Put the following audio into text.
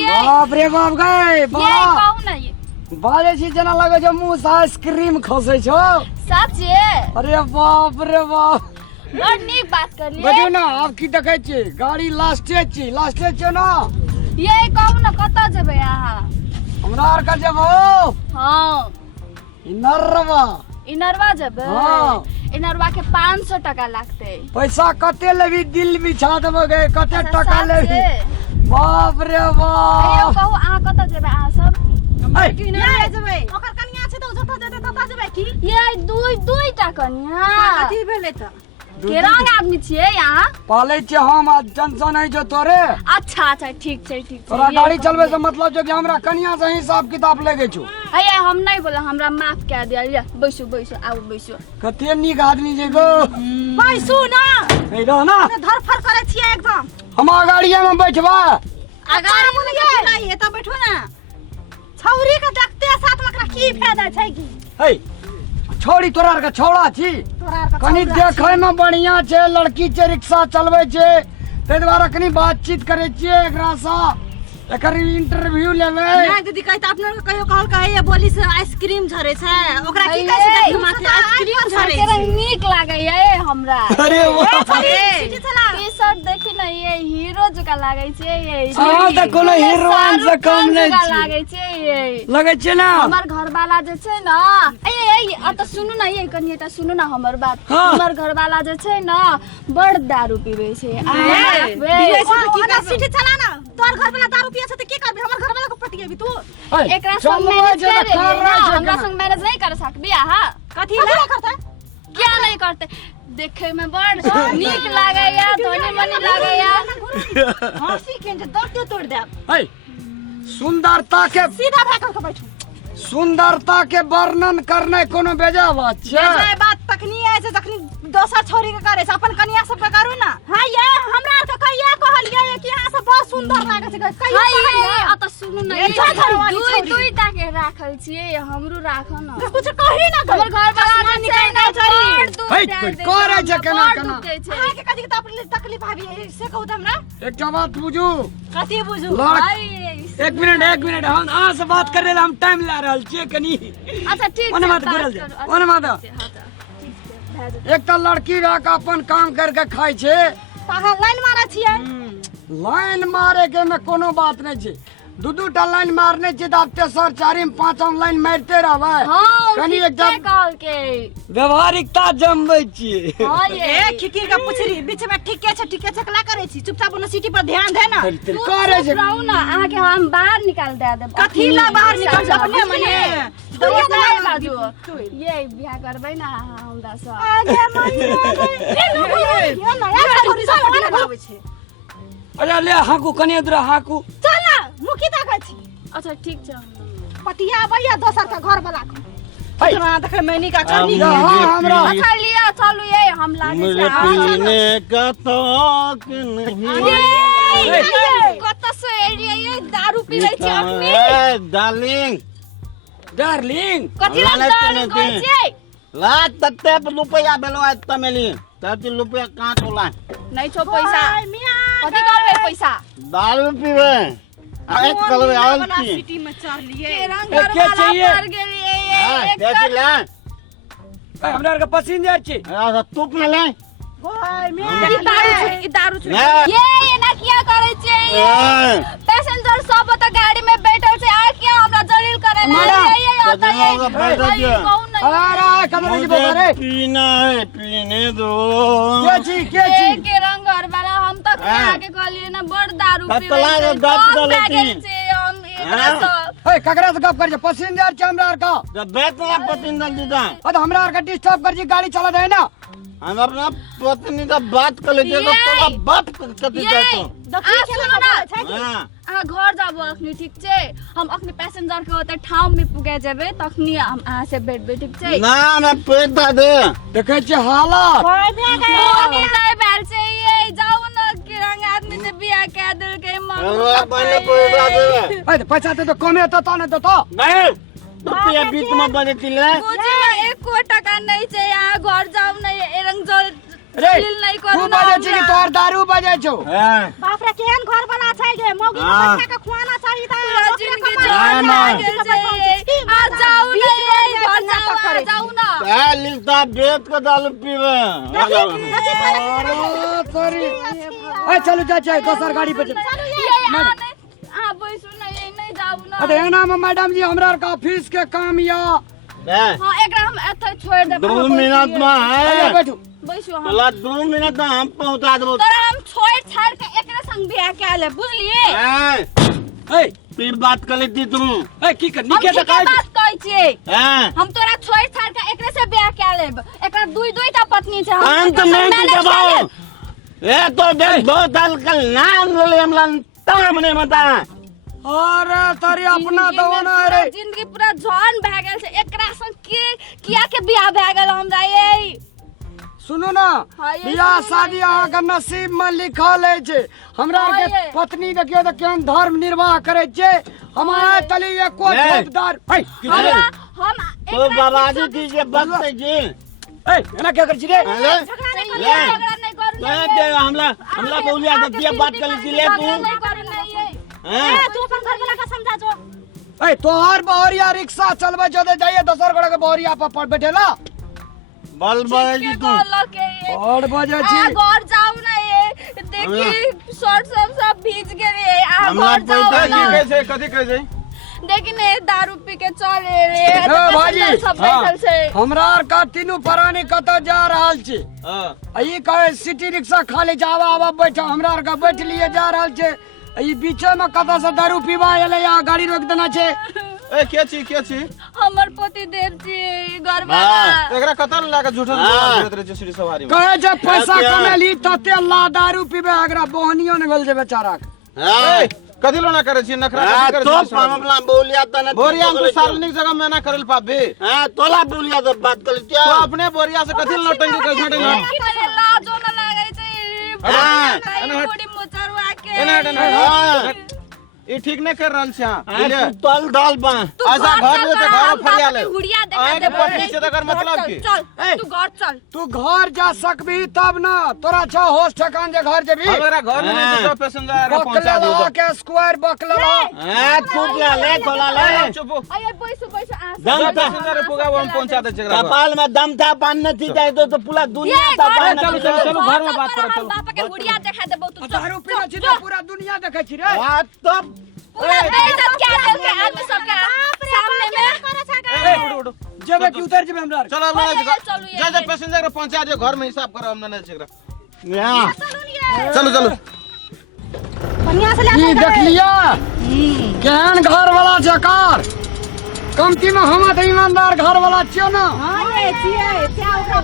ये बाप रे बाप गए ये बा कहू ना ये बाजे छी जना लगे छ मुंह से आइसक्रीम खसे छ। सच है अरे बाप रे बाप बड़ नीक बात कर लिए बजू ना आप की देखे छी गाड़ी लास्टे छी ना ये कहू ना कत जेबे अहाँ हमरा आर का जेबो हाँ इनरवा इनरवा जेबे हाँ। इनरवा के 500 टका लागते पैसा कते लेबी दिल बिछा देबो गे कते अच्छा, टका सात लेबी से। बाप रे अयो बाप कहू अहाँ कत जेबे अहाँ सब ऐ, किने जेबै ओकर कनिया छै त जता जेतै तता जेबै की ये दुई टा कनिया कथी भेलै त के रंग आदमी छियै यहाँ पाले छी हम आ टेंशन है जो तोरे अच्छा अच्छा ठीक छै तोरा ये गाड़ी कहू। चलबे से मतलब छै कि हमरा कनिया से हिसाब किताब लेगे छु। अये हम नहीं बोला हमरा माफ कह दिया ये बैसो आउ बैसो कते नीक आदमी छै गो पैसू ना ए रह ना धरफर करे छियै एकदम हम गाड़िया में बैठबा अगाड़ी बोले के नहीं है त बैठो ना छौरी के देखते साथ में की फायदा छै की हे छोड़ी तोरा आर के छौड़ा छी तोरा आर के कनी देखे में बढ़िया छै लड़की छै रिक्शा चलबे छै तै द्वारा कनी बातचीत करे छियै एकरा से एकर इंटरव्यू लेबे नहीं दीदी कहै त अपने कहियो कहल कहै ये बोली से आइसक्रीम झरे छै ओकरा की कहै छै देख माथे आइसक्रीम झरे के छै नीक लागे ये हमरा अरे वाह सीटी चला टी-शर्ट देखी ना ये हीरो जका लागे छै ये हाँ, तो कोनो हीरोइन से कम नहीं जका छी। लागे छै ये लगे छै ना हमर घरवाला जे छै ना ए त सुनु ना ये कनी त सुनु ना हमर बात हाँ। हमर घरवाला जे छै ना बड़ दारू पीबे छै सीटी चला ना तोर घर वाला दारू पिए छै त की करबी हमर घर वाला को पटिएबी तू एकरा संग मैनेज करे हमरा संग मैनेज नहीं कर सकबी अहाँ कथी ना करता क्या नहीं करते देखे में बड़ नीक लागे या धनी मनी लागे या हंसी के दर्द तोड़ दे हे सुंदरता के सीधा भाग के बैठो सुंदरता के वर्णन करने कोनो बेजा बात छै ये बात तखनी है से जखनी दोसर छोरी के करे छै अपन कनिया सब के करू ना हां ये हमरा आर के कहिया कहलिए कि यहां से बहुत सुंदर लागे छै कहिया कहलिए आ त सुनु न ये दुई टा के राखल छिए हमरो राख न कुछ कही ना हमर घर वाला निकल ना छोरी हे करे छै केना केना हां के कथी के तकलीफ आबी से कहू त हमरा एकटा बात बुझू कथी बुझू एक मिनट हम अहाँ से बात करे हम टाइम ला रहल छियै कनी अच्छा ठीक ओने मत करल जा ओने मत एक तो लड़की रह के अपन काम करके खाय छै पाहा लाइन मारा छियै लाइन मारे के में कोनो बात नहीं छै दू टा लाइन मारने छै त तेसर चारिम पांचम लाइन मारते रहबै हां कनी एकदम कॉल के व्यवहारिकता जमबै छियै हां ए खिकिर के पुछरी बीच में ठीके छै कला करे छी चुपचाप न सिटी पर ध्यान दे ना करे छै रहू ना अहाँ के हम बाहर निकाल दे देब कथी ला बाहर निकाल दे अपने मने ये बियाह करबै ना हमरा से आगे मई ये नया छोरी सब बना बाबे छै अरे ले हाकू कनी दूर हाकू चल ना मुखी ताका छी अच्छा ठीक छै पटिया भैया दोसर के घर वाला को हे इतना देखे मैनी का करनी हमरा अच्छा लिया चलू ये हम लागे मुझे पीने का शौक नहीं कत से एरिया ये दारू पीबै छी अपनी डार्लिंग डार्लिंग कथि ला दारू कहै छी ला तत्ते रुपया बेलो है तमेली 30 रुपया काट होला नहीं छो पैसा कथि करबै पैसा दारू पीवे एक कलवे और की सिटी में चढ़ लिए के रंग के वाला चाहिए? कर गेलिए ये हां एक कैसे ले हमरा के पैसेंजर छी आ तुप न ले भाई ई दारू छै नहीं। ये ना किया करे छै पैसेंजर सब त गाड़ी में बैठल छै आ किया हमरा जलील करे मारा। ये आता सजनों का पैसा दिया। अरे कदर नहीं बोल रे पीना है पीने दो के छी के रंग घर वाला हम तक आगे कहलिए ना बड़ दारू कतला पीबै के छै गप कम गलती। पैकेट छै हम एकरा से हे ककरा से गप कर छै पैसेंजर छै हमरा आर का जब बेतना पतिंदा दीदा अब हमरा आर का डिस्टर्ब कर छी गाड़ी चला दे ना हम अपना पत्नी का बात कर लेते तो तोरा बाप कथि कहतो हां अहाँ घर जाबो अखनी ठीक छै हम अखनी पैसेंजर के ओते ठाव में पुगे जेबै तखनी हम अहाँ से बैठबै ठीक छै ना ना पैसा दे देखे छी हालत कोनी नहीं बैल छै ये जाओ ना के रंग आदमी से बियाह कह देल के हमरा पहले पैसा दे ए पैसा दे तो कमे तो नहीं तो नहीं रुपया बीच में बने तिले मुझे एको टका नहीं छै यहाँ घर जाऊ नहीं ए रंग जल रे जलील नहीं तू करू ना बजे छी कि तोर दारू बजे छौ हां बाप रे केहन घर वाला छै गे मौगी के हाँ। बच्चा के खुआना चाहिए ई त पूरा जिंदगी ना, ना। आ जाऊ ना ये घर जाऊ आ जाऊ ना क्या लिखता बेच के दारू पीवे अरे सॉरी ए चलो चाचा दोसर गाड़ी पे चल आ बैसु ना ये नहीं जाऊ ना अरे एना में मैडम जी हमरा का ऑफिस के काम या हां एकरा हम एथे छोड़ दे 2 मिनट में अरे है बैठो बैसु हम तोला 2 मिनट में हम पहुंचा देबो तोरा हम छोड़ छाड़ के एकरा संग बियाह के आले बुझलिए ए फिर बात कर लेती तुम ए की कर हम निके ठीके त बात कहै छियै हैं हम तोरा छोड़ छाड़ के एकरे से बियाह के आले एकरा दुई-दुईटा पत्नी छै हम अंत में की दबाओ ए तो देख बहुत हल्कल नाम ले हमला ताम ने मता अरे तारी अपना दवाना रे जिंदगी पूरा जान भए गेल छै एकरा संग के किया के बियाह भए गेल हमरा ये सुनो ना हाँ, ये बियाह सुनो शादी ना। अहाँ के नसीब में लिखल है छे हमरा हाँ, के ये। पत्नी देखियो त केहन धर्म निर्वाह करे छे हमारा तली एको ए। ठेकेदार ए हमरा हम तो बाबाजी दीजिए बकते जी एना क्या कर छी रे अरे झगड़ा नहीं ले। करू झगड़ा नहीं करू ले दे हमला बोलिया तो दिया बात कर ली ले तू नहीं करू नहीं ये हैं तू अपन घर वाला का समझा जो ए तोहार बहरिया रिक्शा चलबे जो दे जाइए दोसर गोड़ा के बहरिया पर बैठेला बल बाजी के तू बोल के ये और बजे आ छी घर जाऊ ना ये देखी शर्ट सब भीज गेले आ हमरा घर जाऊ पैसा ना कैसे कथी कैसे देखी ने दारू पी के चले रे ए भाजी सब बैठल छै हमरा आर का तीनू प्राणी कत जा रहल छी हां ई कहे सिटी रिक्शा खाली जावा आवा बैठा हमरा आर का बैठ लिए जा रहल छे ई बीचे में कत से दारू पीवा एले या गाड़ी रोक देना छे ए के छी हमर पति देव जी घर वाला एकरा कतल लाके झूठो हाँ। बोलत रहे छै सीढ़ी सवारी में कहे जे पैसा क्या? कमेली तते ला दारू पीबे अगरा बहनियो न गल जे बेचारा के। हैं ए कथी लोना करे छी नखरा हां कथी तो करे छी हमला बोलिया त न बोरिया हम तो सार्वजनिक जगह में ना करल पाबे हां तोला बोलिया तो बात कर लिया तो अपने बोरिया से कथी नौटंकी कर झटे ना किने लाजो न लागे छै हाँ। बड़ी मोचरवा के एना हट हाँ। ई ठीक नहीं कर रहल छी हां हां, तू तल डाल बा तू ऐसा घर में तो घर फरिया ले हुड़िया आए देखा के पत्नी से तकर मतलब की चल ए। तू घर चल तू घर जा सकबी तब ना तोरा छ होश ठकान जे घर जेबी हमारा घर में हाँ। जो पैसेंजर आ रहा पहुंचा दो बकला के स्क्वायर बकला हां तू क्या ले तोला ले चुप आये पैसे आ दम था पैसेंजर पुगा वो हम पहुंचा दे जगह कपाल में दम था पान न थी जाए तो पूरा दुनिया ये था घर पान चलो, न चलो, चलो, घर में बात करो, हम चलो। बाप के हुड़िया देखा देबो तू चल, दारू पीना छी चल, तो पूरा दुनिया देखे छी रे हां तो पूरा बेइज्जत क्या देलके आदमी सबके सामने में ए उड़ उड़ जेबे की उतर जेबे हमरा आर। चलो चलो, ये जा पैसेंजर को पहुंचा दो घर में हिसाब करो हम नहीं छेकरा हां चलो चलो बढ़िया से ई देख लिया केहन घर वाला जकार कमती में हम त ईमानदार घर वाला छियो ना हां ये छिए क्या ओकरा